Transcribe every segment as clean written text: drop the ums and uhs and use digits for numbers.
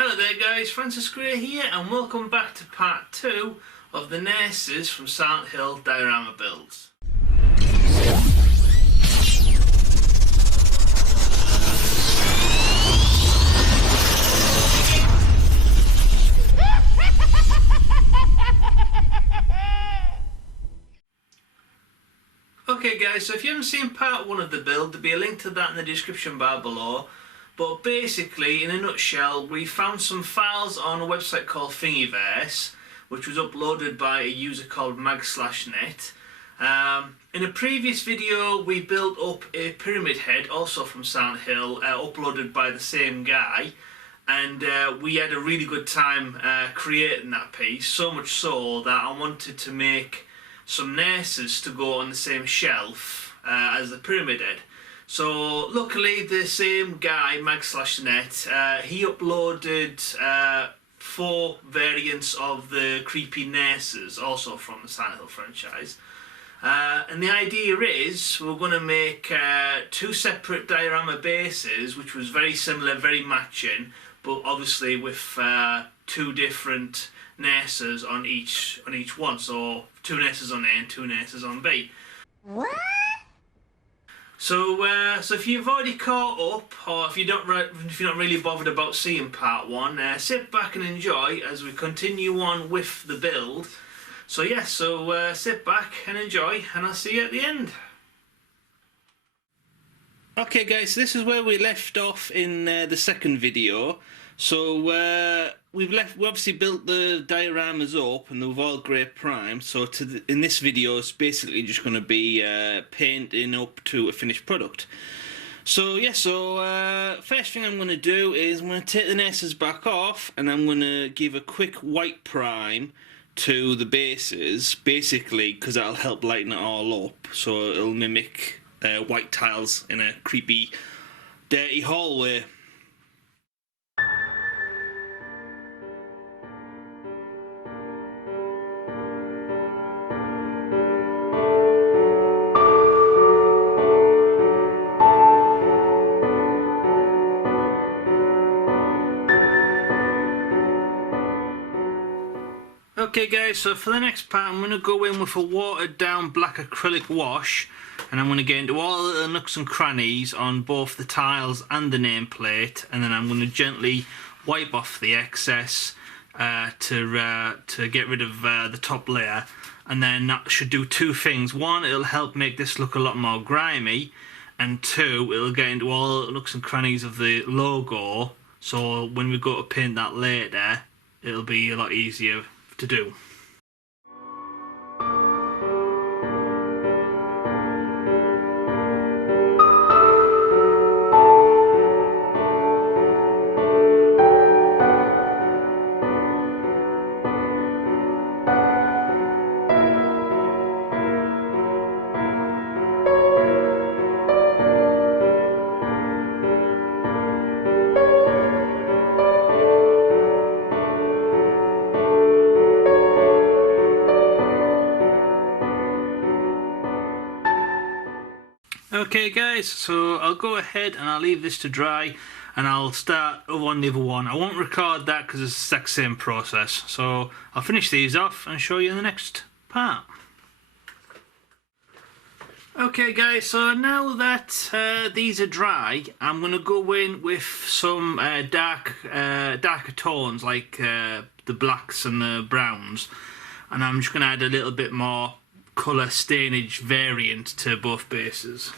Hello there guys, Francis Gray here and welcome back to part 2 of the nurses from Silent Hill diorama builds. Okay guys, so if you haven't seen part 1 of the build, there'll be a link to that in the description bar below. But basically, in a nutshell, we found some files on a website called Thingiverse, which was uploaded by a user called mag/net. In a previous video, we built up a pyramid head, also from Silent Hill, uploaded by the same guy. And we had a really good time creating that piece, so much so that I wanted to make some nurses to go on the same shelf as the pyramid head. So luckily the same guy, mag/net, he uploaded 4 variants of the creepy nurses, also from the Silent Hill franchise. And the idea is we're going to make 2 separate diorama bases, which was very similar, very matching, but obviously with 2 different nurses on each one. So 2 nurses on A and 2 nurses on B. What? So if you've already caught up, or if you're not really bothered about seeing part 1, sit back and enjoy as we continue on with the build. So yeah, sit back and enjoy, and I'll see you at the end. Okay guys, this is where we left off in the second video. So we obviously built the dioramas up and they've all grey primed. So in this video it's basically just going to be painting up to a finished product. So yeah, first thing I'm going to do is I'm going to take the nurses back off and I'm going to give a quick white prime to the bases, basically because that'll help lighten it all up. So it'll mimic white tiles in a creepy, dirty hallway. Okay guys, so for the next part I'm going to go in with a watered down black acrylic wash, and I'm going to get into all the nooks and crannies on both the tiles and the nameplate, and then I'm going to gently wipe off the excess to get rid of the top layer. And then that should do 2 things. 1, it'll help make this look a lot more grimy, and 2, it'll get into all the nooks and crannies of the logo, so when we go to paint that later it'll be a lot easier to do. Okay guys, so I'll go ahead and I'll leave this to dry and I'll start on the other one. I won't record that because it's the exact same process. So I'll finish these off and show you in the next part. Okay guys, so now that these are dry, I'm going to go in with some darker tones like the blacks and the browns, and I'm just going to add a little bit more colour stainage variant to both bases.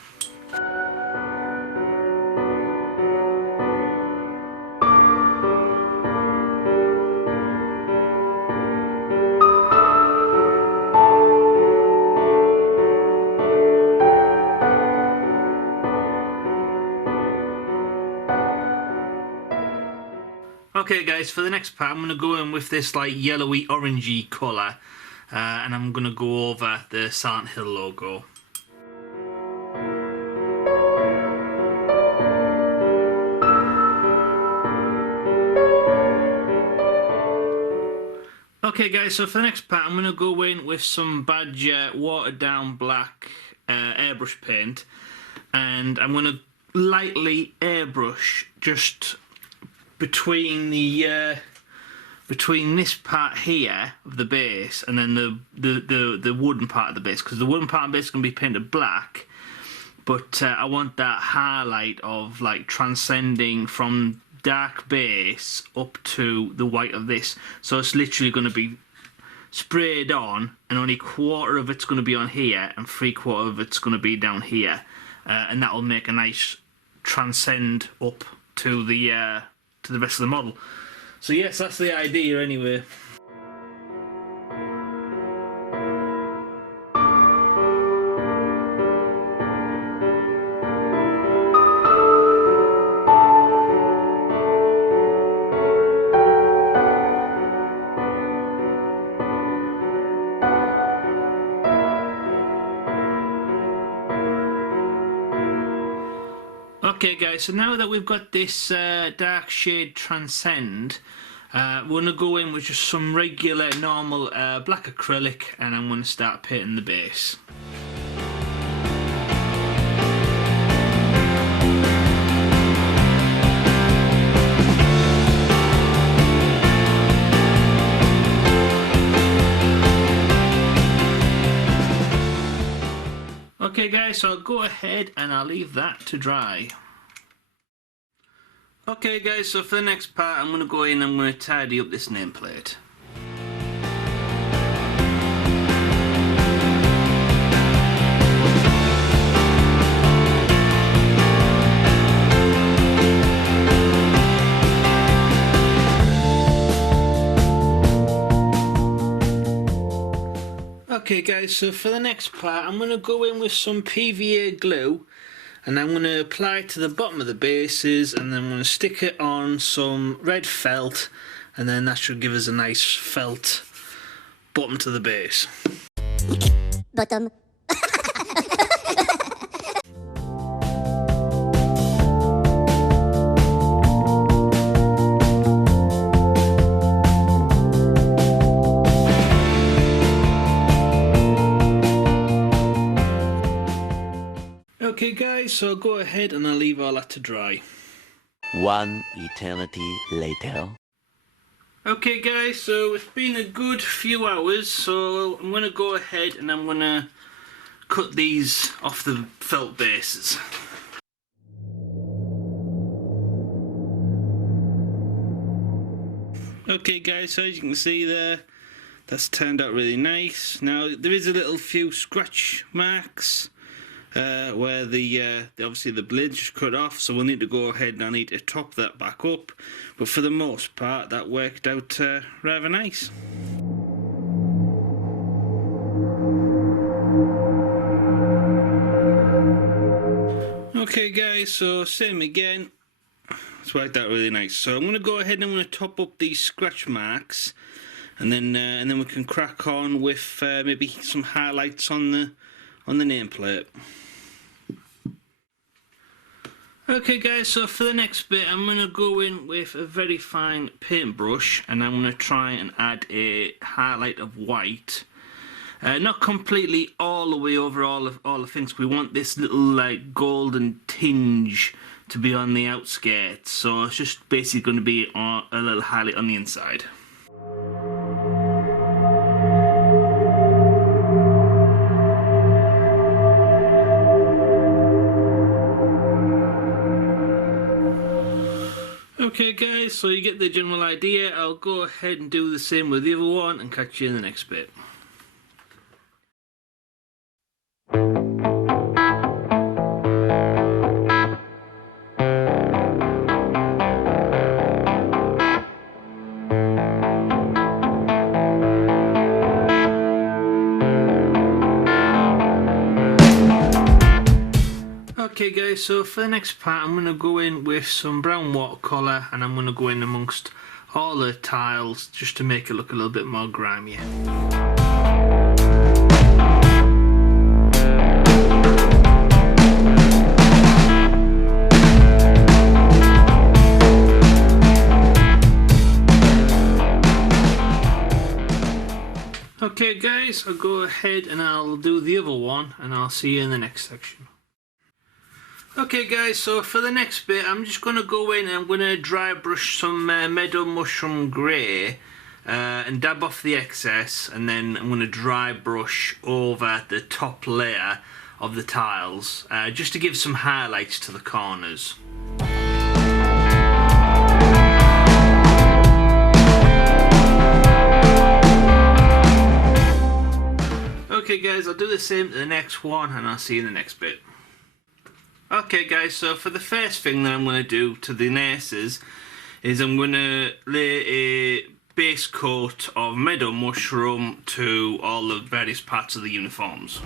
Okay guys, for the next part I'm going to go in with this like yellowy orangey colour, and I'm going to go over the Silent Hill logo. Okay guys, so for the next part I'm going to go in with some Badger watered down black airbrush paint, and I'm going to lightly airbrush just between the between this part here of the base and then the wooden part of the base, because the wooden part of the base is going to be painted black, but I want that highlight of like transcending from dark base up to the white of this. So it's literally going to be sprayed on, and only quarter of it's going to be on here and 3/4 of it's going to be down here, and that will make a nice transcend up to the rest of the model. So yes, that's the idea anyway. Okay guys, so now that we've got this dark shade transcend, we're going to go in with just some regular normal black acrylic, and I'm going to start painting the base. Okay guys, so I'll go ahead and I'll leave that to dry. Okay guys, so for the next part I'm going to go in and I'm going to tidy up this nameplate. Okay guys, so for the next part I'm going to go in with some PVA glue, and I'm going to apply it to the bottom of the bases, and then I'm going to stick it on some red felt, and then that should give us a nice felt bottom to the base. Bottom. Okay guys, so I'll go ahead and I'll leave all that to dry. One eternity later. Okay guys, so it's been a good few hours, so I'm going to go ahead and I'm going to cut these off the felt bases. Okay guys, so as you can see there, that's turned out really nice. Now there is a little few scratch marks where obviously the blade just cut off, so we'll need to go ahead and I need to top that back up, but for the most part that worked out rather nice. Okay guys, so same again, it's worked out really nice. So I'm going to go ahead and I'm going to top up these scratch marks, and then we can crack on with maybe some highlights on the nameplate. Okay guys, so for the next bit I'm going to go in with a very fine paintbrush, and I'm going to try and add a highlight of white. Not completely all the way over all the things. We want this little like golden tinge to be on the outskirts, so it's just basically going to be a little highlight on the inside. Okay guys, so you get the general idea. I'll go ahead and do the same with the other one and catch you in the next bit. Okay guys, so for the next part I'm going to go in with some brown watercolour, and I'm going to go in amongst all the tiles just to make it look a little bit more grimy. Okay guys, I'll go ahead and I'll do the other one, and I'll see you in the next section. Okay guys, so for the next bit I'm just going to go in and I'm going to dry brush some meadow mushroom grey and dab off the excess, and then I'm going to dry brush over the top layer of the tiles just to give some highlights to the corners. Okay guys, I'll do the same to the next one and I'll see you in the next bit. Okay guys, so for the first thing that I'm going to do to the nurses is I'm going to lay a base coat of meadow mushroom to all the various parts of the uniforms.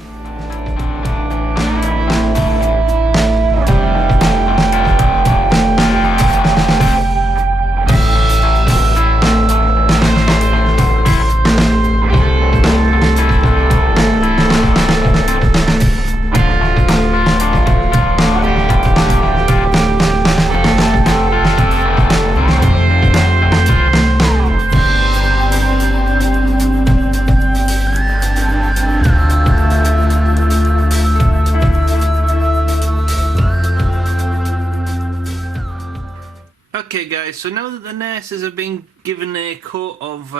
Okay guys, so now that the nurses have been given a coat of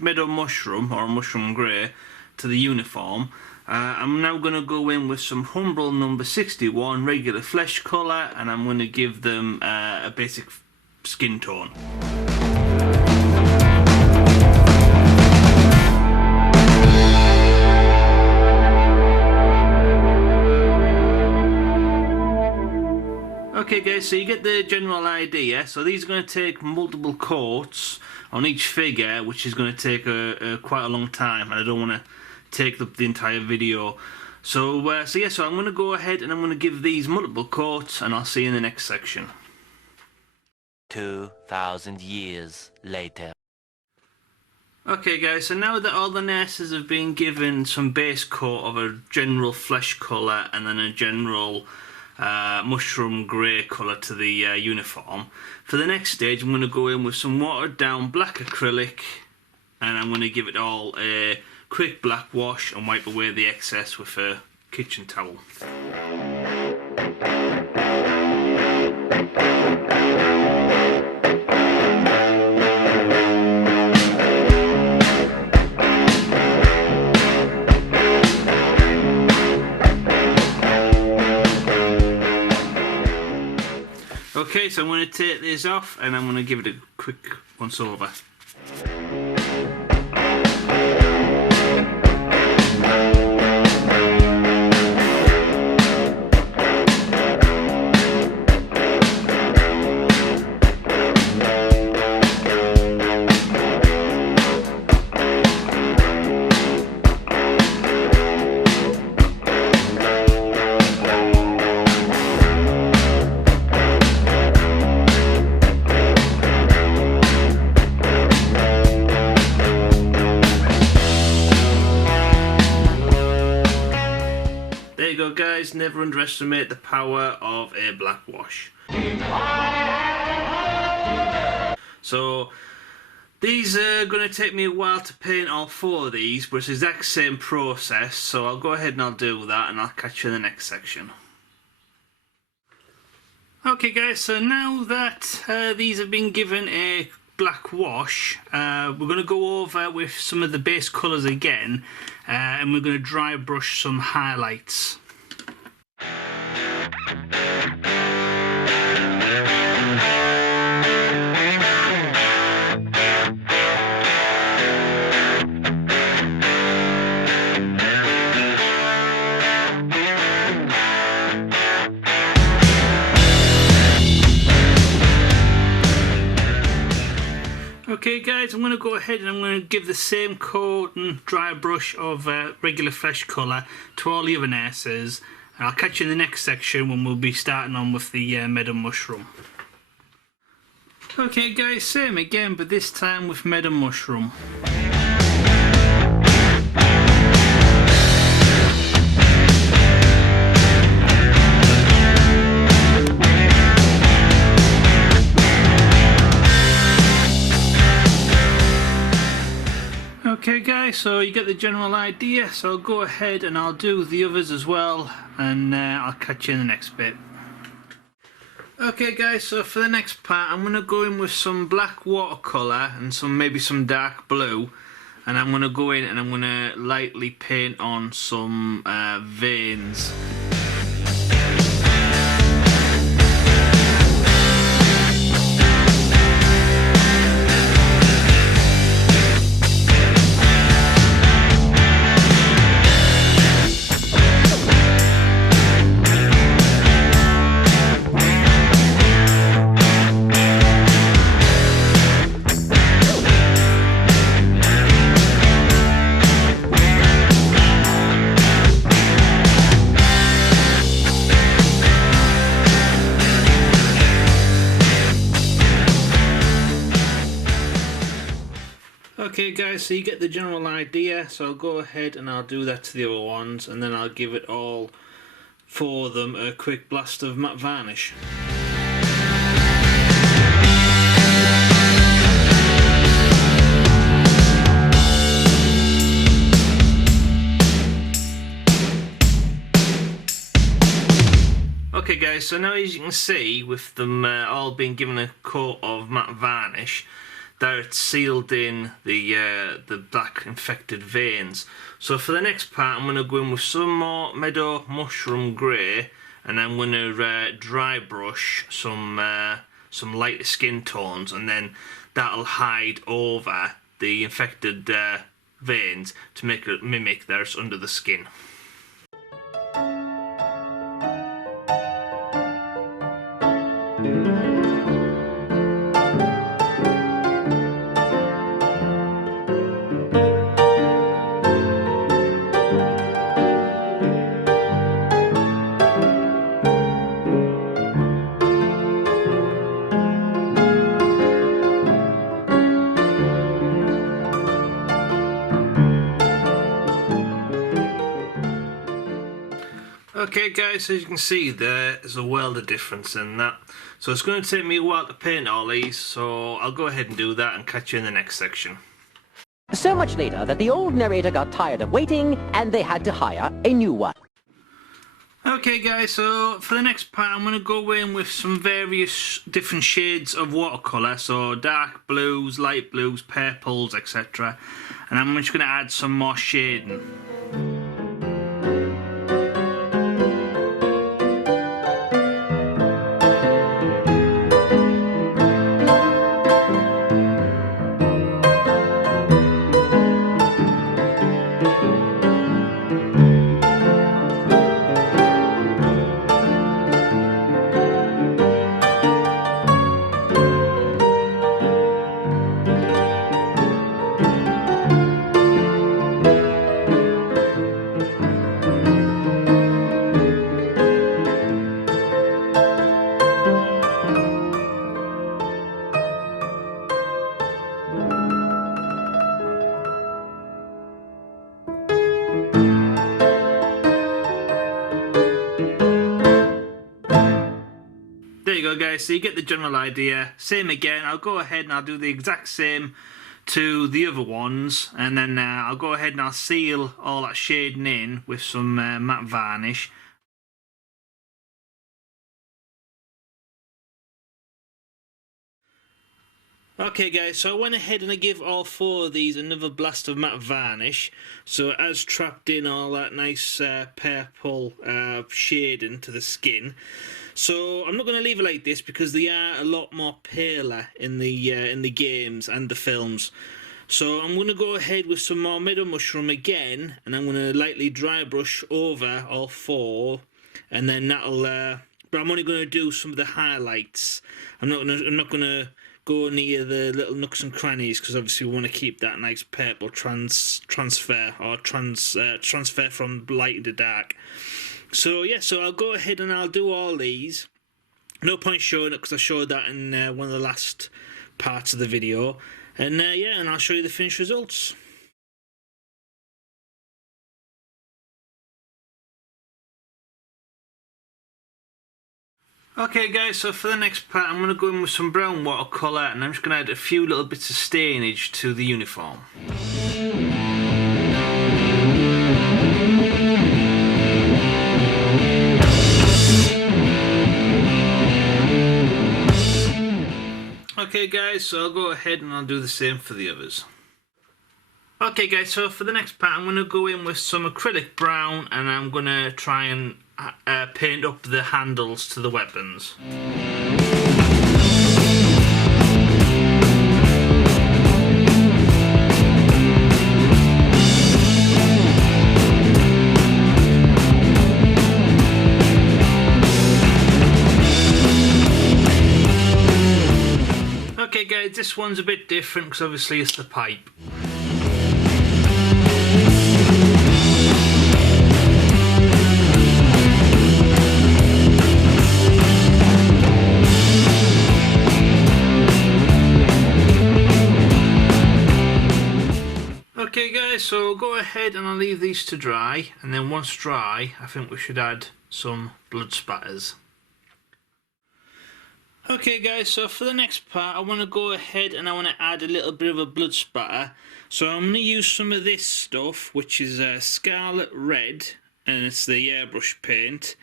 meadow mushroom or mushroom grey to the uniform, I'm now going to go in with some Humbrol number 61 regular flesh colour, and I'm going to give them a basic skin tone. Okay guys, so you get the general idea. So these are going to take multiple coats on each figure, which is going to take quite a long time, and I don't want to take the entire video. So so I'm going to go ahead and I'm going to give these multiple coats, and I'll see you in the next section. 2,000 years later. Okay guys, so now that all the nurses have been given some base coat of a general flesh colour and then a general mushroom grey colour to the uniform, for the next stage I'm going to go in with some watered down black acrylic, and I'm going to give it all a quick black wash and wipe away the excess with a kitchen towel. Okay, so I'm going to take this off and I'm going to give it a quick once over. There you go guys, never underestimate the power of a black wash. So these are going to take me a while to paint all four of these, but it's the exact same process, so I'll go ahead and I'll do that and I'll catch you in the next section. Okay guys, so now that these have been given a black wash, we're going to go over with some of the base colours again, and we're going to dry brush some highlights. Okay guys, I'm going to go ahead and I'm going to give the same coat and dry brush of regular flesh colour to all the other nurses, and I'll catch you in the next section when we'll be starting on with the meadow mushroom. Okay guys, same again, but this time with meadow mushroom. Okay guys, guys, so you get the general idea, so I'll go ahead and I'll do the others as well, and I'll catch you in the next bit. Okay guys, so for the next part I'm going to go in with some black watercolour and maybe some dark blue, and I'm going to go in and I'm going to lightly paint on some veins. Okay guys, so you get the general idea, so I'll go ahead and I'll do that to the other ones, and then I'll give it all four of them a quick blast of matte varnish. Okay guys, so now as you can see, with them all being given a coat of matte varnish, that it's sealed in the black infected veins. So for the next part I'm going to go in with some more meadow mushroom grey, and I'm going to dry brush some lighter skin tones, and then that'll hide over the infected veins to make it mimic that it's under the skin. Okay guys, as you can see there's a world of difference in that. So it's going to take me a while to paint all these, so I'll go ahead and do that and catch you in the next section. So much later that the old narrator got tired of waiting and they had to hire a new one. Okay guys, so for the next part I'm going to go in with some various different shades of watercolour, so dark blues, light blues, purples, etc. And I'm just going to add some more shading. There you go guys, so you get the general idea. Same again, I'll go ahead and I'll do the exact same to the other ones, and then I'll go ahead and I'll seal all that shading in with some matte varnish. Okay guys, so I went ahead and I give all four of these another blast of matte varnish, so it has trapped in all that nice purple shading to the skin. So I'm not going to leave it like this because they are a lot more paler in the games and the films. So I'm going to go ahead with some more meadow mushroom again, and I'm going to lightly dry brush over all four, and then that'll. But I'm only going to do some of the highlights. I'm not going to go near the little nooks and crannies because obviously we want to keep that nice purple transfer from light to dark. So yeah, so I'll go ahead and I'll do all these. No point showing it because I showed that in one of the last parts of the video. And yeah, and I'll show you the finished results. Okay guys, so for the next part I'm going to go in with some brown watercolour, and I'm just going to add a few little bits of stainage to the uniform. Okay guys, so I'll go ahead and I'll do the same for the others. Okay guys, so for the next part I'm going to go in with some acrylic brown and I'm going to try and paint up the handles to the weapons. Okay guys, this one's a bit different because obviously it's the pipe. Okay guys, so go ahead and I'll leave these to dry, and then once dry I think we should add some blood spatters. Okay guys, so for the next part I want to go ahead and I want to add a little bit of a blood spatter. So I'm going to use some of this stuff, which is scarlet red, and it's the airbrush paint,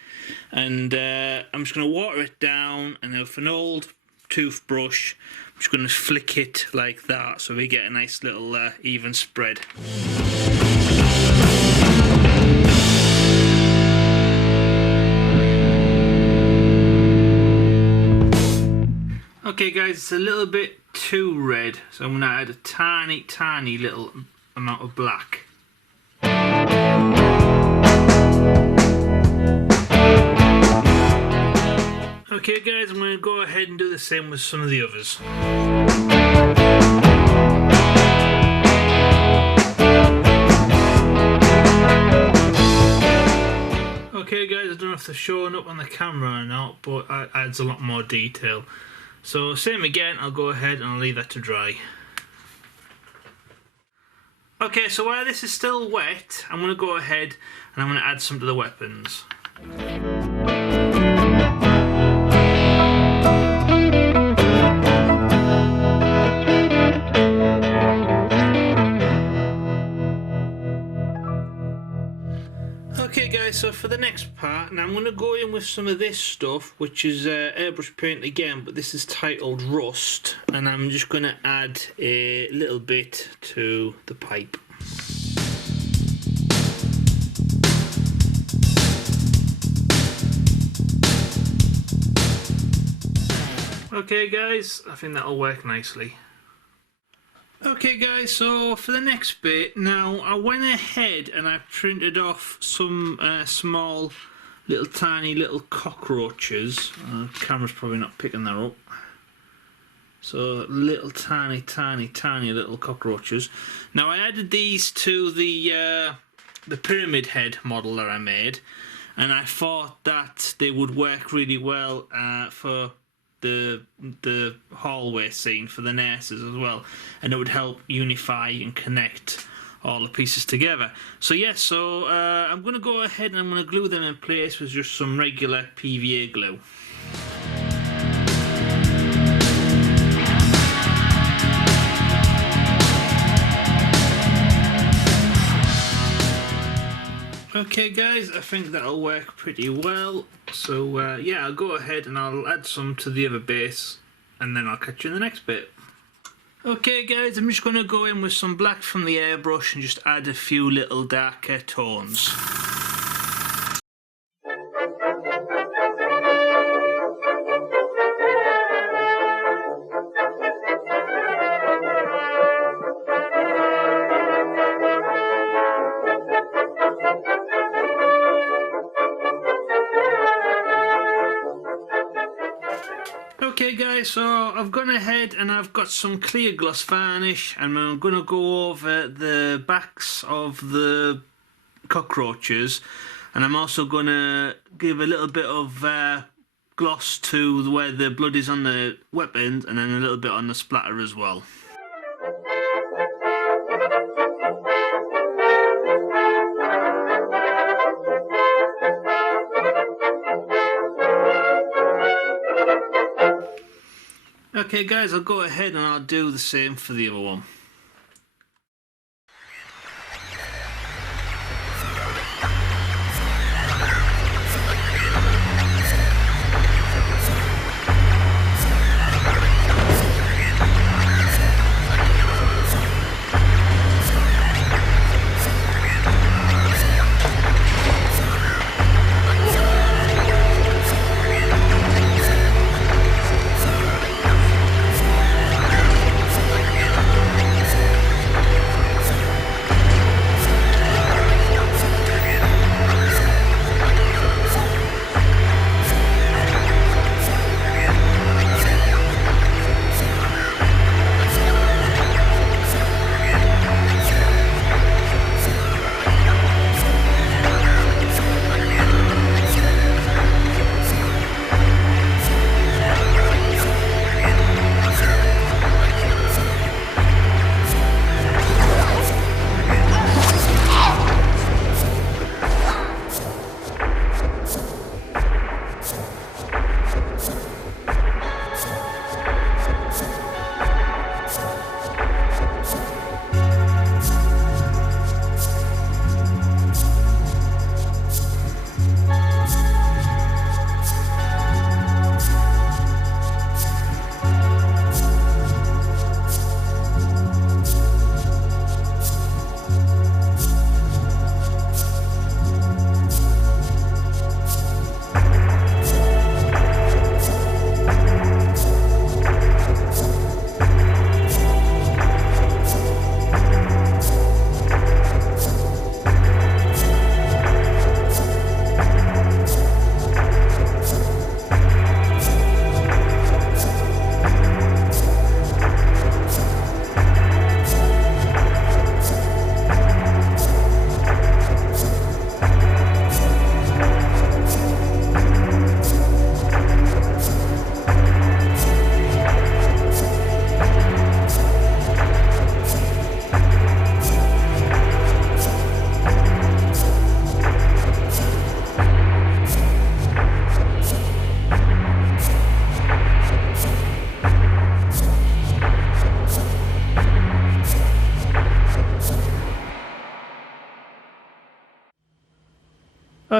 and I'm just going to water it down, and with an old toothbrush I'm just going to flick it like that so we get a nice little even spread. Okay guys, it's a little bit too red, so I'm going to add a tiny little amount of black. Okay guys, I'm going to go ahead and do the same with some of the others. Okay guys, I don't know if they're showing up on the camera or not, but it adds a lot more detail. So same again, I'll go ahead and I'll leave that to dry. Okay, so while this is still wet, I'm going to go ahead and I'm going to add some to the weapons. Okay guys, so for the next part, now I'm going to go in with some of this stuff, which is airbrush paint again, but this is titled Rust, and I'm just going to add a little bit to the pipe. Okay guys, I think that'll work nicely. Okay guys, so for the next bit, now I went ahead and I printed off some small tiny little cockroaches. Camera's probably not picking that up. So little tiny little cockroaches. Now I added these to the pyramid head model that I made, and I thought that they would work really well for the hallway scene for the nurses as well, and it would help unify and connect all the pieces together. So yes, so I'm going to go ahead and I'm going to glue them in place with just some regular PVA glue. Okay guys, I think that'll work pretty well. So yeah, I'll go ahead and I'll add some to the other base, and then I'll catch you in the next bit. Okay guys, I'm just going to go in with some black from the airbrush and just add a few little darker tones. Okay guys, so I've gone ahead and I've got some clear gloss varnish, and I'm going to go over the backs of the cockroaches, and I'm also going to give a little bit of gloss to where the blood is on the weapons, and then a little bit on the splatter as well. Okay guys, I'll go ahead and I'll do the same for the other one.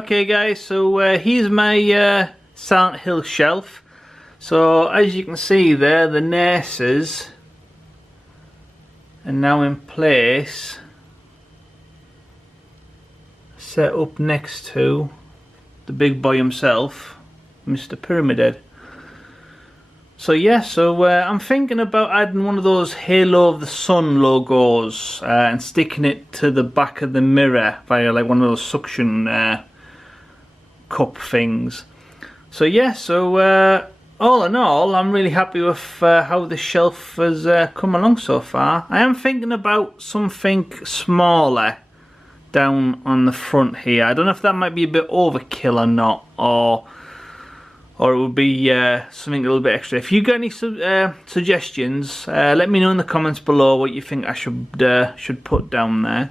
Okay guys, so here's my Silent Hill shelf. So as you can see there, the nurses are now in place, set up next to the big boy himself, Mr. Pyramid Head. So yeah, I'm thinking about adding one of those Halo of the Sun logos and sticking it to the back of the mirror via like one of those suction cup things. So yeah, all in all, I'm really happy with how the shelf has come along so far. I am thinking about something smaller down on the front here. I don't know if that might be a bit overkill or not, or it would be something a little bit extra. If you got any suggestions, let me know in the comments below what you think I should put down there.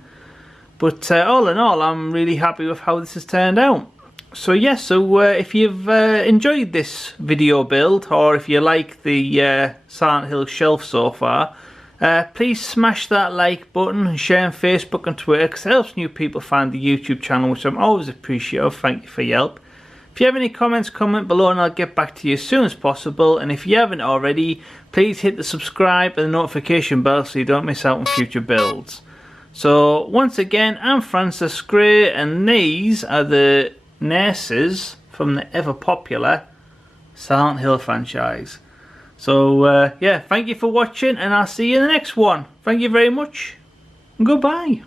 But all in all, I'm really happy with how this has turned out. So yeah, if you've enjoyed this video build, or if you like the Silent Hill shelf so far, please smash that like button and share on Facebook and Twitter, because it helps new people find the YouTube channel, which I'm always appreciative. Thank you for your help. If you have any comments, comment below and I'll get back to you as soon as possible. And if you haven't already, please hit the subscribe and the notification bell so you don't miss out on future builds. So once again, I'm Francis Gray, and these are the nurses from the ever popular Silent Hill franchise. So yeah, thank you for watching, and I'll see you in the next one. Thank you very much, and goodbye.